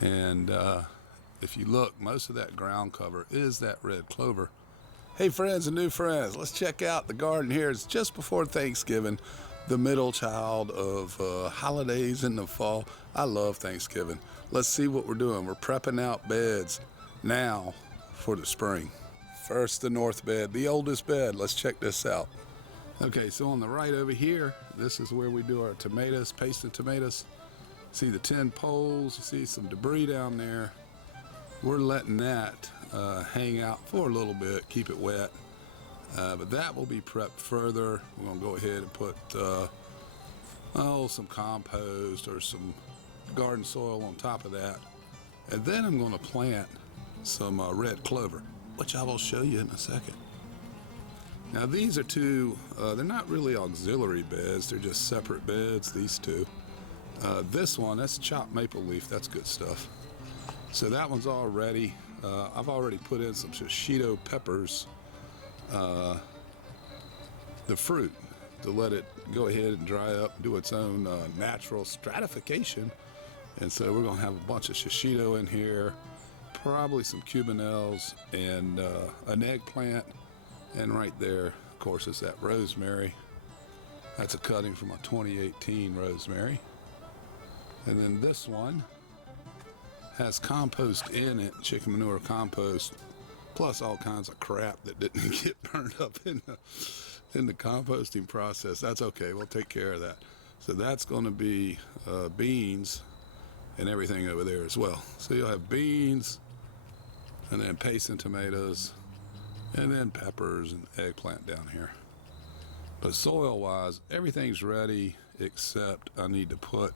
And if you look, most of that ground cover is that red clover. Hey friends and new friends, let's check out the garden here. It's just before Thanksgiving, the middle child of holidays in the fall. I love Thanksgiving. Let's see what we're doing. We're prepping out beds now for the spring. First, the north bed, the oldest bed. Let's check this out. Okay, so on the right over here, this is where we do our tomatoes, pasted tomatoes. See the 10 poles, you see some debris down there. We're letting that hang out for a little bit, keep it wet. But that will be prepped further. We're gonna go ahead and put some compost or some garden soil on top of that. And then I'm gonna plant some red clover, which I will show you in a second. Now these are two, they're not really auxiliary beds, they're just separate beds, these two. This one, that's chopped maple leaf, that's good stuff. So that one's all ready. I've already put in some shishito peppers, the fruit, to let it go ahead and dry up and do its own natural stratification. And so we're gonna have a bunch of shishito in here, probably some cubanelles and an eggplant. And right there, of course, is that rosemary. That's a cutting from a 2018 rosemary. And then this one has compost in it, chicken manure compost, plus all kinds of crap that didn't get burned up in the composting process. That's okay, we'll take care of that. So that's going to be beans and everything over there as well. So you'll have beans, and then pasted tomatoes, and then peppers and eggplant down here. But soil-wise, everything's ready except I need to put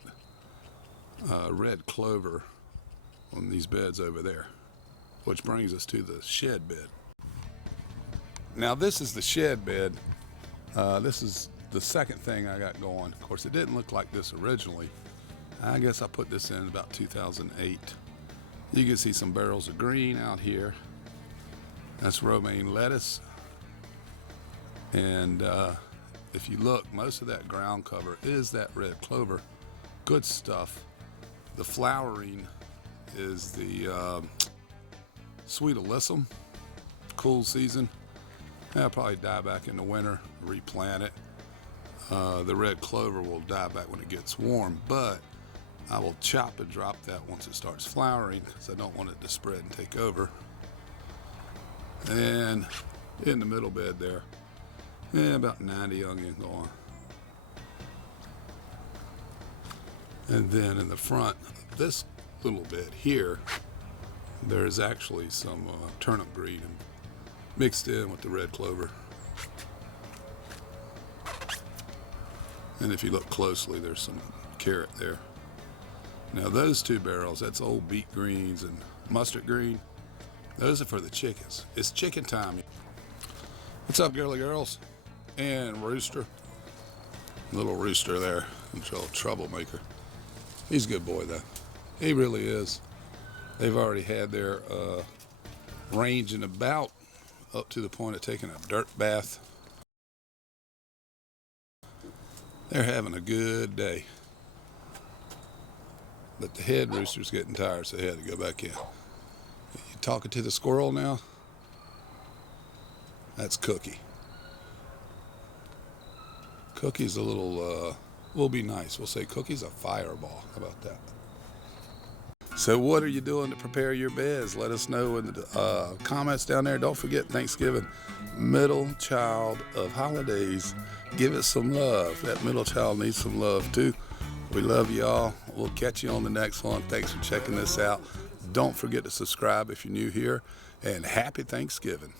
red clover on these beds over there, which brings us to the shed bed. Now this is the shed bed. This is the second thing I got going. Of course, it didn't look like this originally. I guess I put this in about 2008. You can see some barrels of green out here. That's romaine lettuce. And if you look, most of that ground cover is that red clover. Good stuff. The flowering is the sweet alyssum, cool season. That'll probably die back in the winter, replant it. The red clover will die back when it gets warm, but I will chop and drop that once it starts flowering because I don't want it to spread and take over. And in the middle bed there, about 90 onion going. And then in the front of this little bed here, there's actually some turnip green mixed in with the red clover. And if you look closely, there's some carrot there. Now those two barrels, that's old beet greens and mustard green. Those are for the chickens. It's chicken time. What's up, girly girls? And Rooster. Little Rooster there, little troublemaker. He's a good boy though. He really is. They've already had their ranging about up to the point of taking a dirt bath. They're having a good day. But the head rooster's getting tired, so he had to go back in. You talking to the squirrel now? That's Cookie. Cookie's a little, we'll be nice. We'll say Cookie's a fireball. How about that? So what are you doing to prepare your beds? Let us know in the comments down there. Don't forget Thanksgiving, middle child of holidays. Give it some love. That middle child needs some love too. We love y'all. We'll catch you on the next one. Thanks for checking this out. Don't forget to subscribe if you're new here. And happy Thanksgiving.